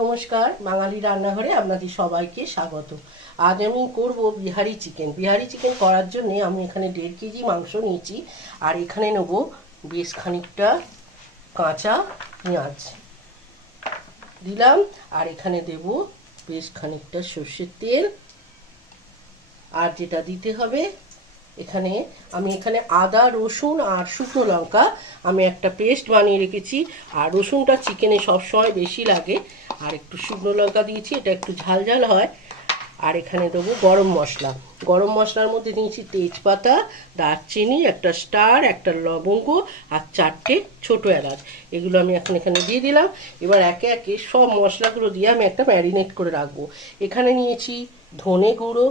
নমস্কার, বাঙালি রান্নাঘরে আপনাদের সবাইকে স্বাগত। আজ আমি করব বিহারি চিকেন। বিহারি চিকেন করার জন্য আমি এখানে 1.5 কেজি মাংস নিয়েছি, আর এখানে নেব বেশ খানিকটা কাঁচা পেঁয়াজ দিলাম, আর এখানে দেব বেশ খানিকটা সর্ষের তেল। আর যেটা দিতে হবে এখানে, আমি এখানে আদা, রসুন আর শুকনো লঙ্কা আমি একটা পেস্ট বানিয়ে রেখেছি। আর রসুনটা চিকেনে সবসময় বেশি লাগে, আর একটু শুকনো লঙ্কা দিয়েছি, এটা একটু ঝাল ঝাল হয়। আর এখানে দেবো গরম মশলা। গরম মশলার মধ্যে দিয়েছি তেজপাতা, দারচিনি, একটা স্টার, একটা লবঙ্গ আর 4টে ছোটো এলাচ। এগুলো আমি এখন এখানে দিয়ে দিলাম। এবার একে একে সব মশলাগুলো দিয়ে আমি একটা ম্যারিনেট করে রাখবো। এখানে নিয়েছি ধনে গুঁড়ো,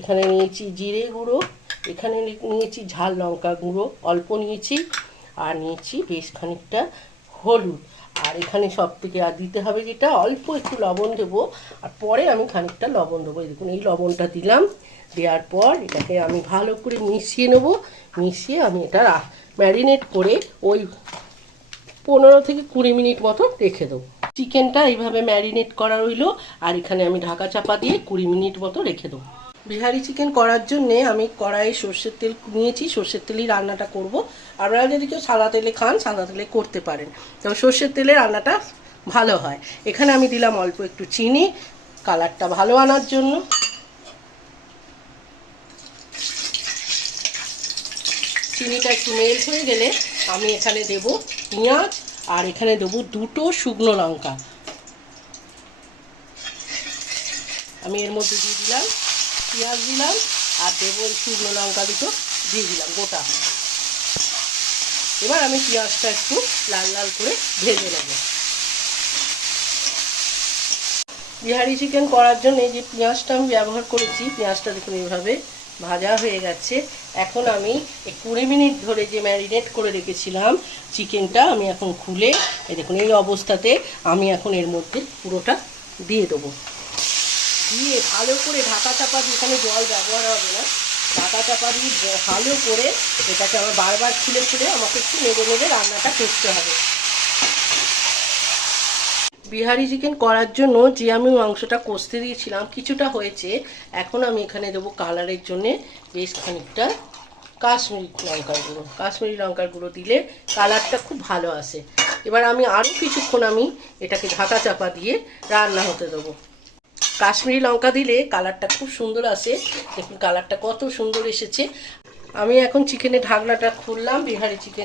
এখানে নিয়েছি জিরে গুঁড়ো, এখানে নিয়েছি ঝাল লঙ্কা গুঁড়ো অল্প নিয়েছি, আর নিয়েছি বেশ খানিকটা হলুদ। আর এখানে সব থেকে আর দিতে হবে যেটা, অল্প একটু লবণ দেবো, আর পরে আমি খানিকটা লবণ দেবো। এই দেখুন, এই লবণটা দিলাম। দেওয়ার পর এটাকে আমি ভালো করে মিশিয়ে নেবো। মিশিয়ে আমি এটা ম্যারিনেট করে ওই 15 থেকে 20 মিনিট মতো রেখে দেবো। চিকেনটা এইভাবে ম্যারিনেট করা রইলো, আর এখানে আমি ঢাকা চাপা দিয়ে 20 মিনিট মতো রেখে দেবো। বিহারি চিকেন করার জন্যে আমি কড়াইয়ে সর্ষের তেল নিয়েছি, সর্ষের তেলেই রান্নাটা করব। আপনারা যদি কেউ সাদা তেলে খান, সাদা তেলে করতে পারেন, তবে সর্ষের তেলে রান্নাটা ভালো হয়। এখানে আমি দিলাম অল্প একটু চিনি, কালারটা ভালো আনার জন্য। চিনিটা একটু মেল্ট হয়ে গেলে আমি এখানে দেব পেঁয়াজ, আর এখানে দেবো 2টো শুকনো লঙ্কা। আমি এর মধ্যে দিয়ে দিলাম পেঁয়াজ, দিলাম আর দেবো এই শুকনো লঙ্কা দুটো দিয়ে দিলাম গোটা। এবার আমি পেঁয়াজটা একটু লাল লাল করে ভেজে নেব। বিহারি চিকেন করার জন্য যে পেঁয়াজটা আমি ব্যবহার করেছি, পেঁয়াজটা দেখুন এইভাবে ভাজা হয়ে গেছে। এখন আমি 20 মিনিট ধরে যে ম্যারিনেট করে রেখেছিলাম চিকেনটা, আমি এখন খুলে এই দেখুন এই অবস্থাতে আমি এখন এর মধ্যে পুরোটা দিয়ে দেবো। দিয়ে ভালো করে ঢাকা চাপা দিয়ে, এখানে জল ব্যবহার হবে না, ঢাকা চাপা দিয়ে ভালো করে এটাকে আমার বারবার খুলে খুলে আমাকে একটু নেড়ে নেড়ে রান্নাটা করতে হবে। বিহারি চিকেন করার জন্য যে আমি মাংসটা কষতে দিয়েছিলাম কিছুটা হয়েছে। এখন আমি এখানে দেবো কালারের জন্যে বেশ খানিকটা কাশ্মীরি লঙ্কার গুঁড়ো। কাশ্মীরি লঙ্কার গুঁড়ো দিলে কালারটা খুব ভালো আসে। এবার আমি আরও কিছুক্ষণ আমি এটাকে ঢাকা চাপা দিয়ে রান্না হতে দেবো। কাশ্মীরি লঙ্কা দিলে কালারটা খুব সুন্দর আসে। দেখুন কালারটা কত সুন্দর এসেছে। আমি এখন চিকেনের ঢাকনাটা খুললাম। বিহারি চিকেন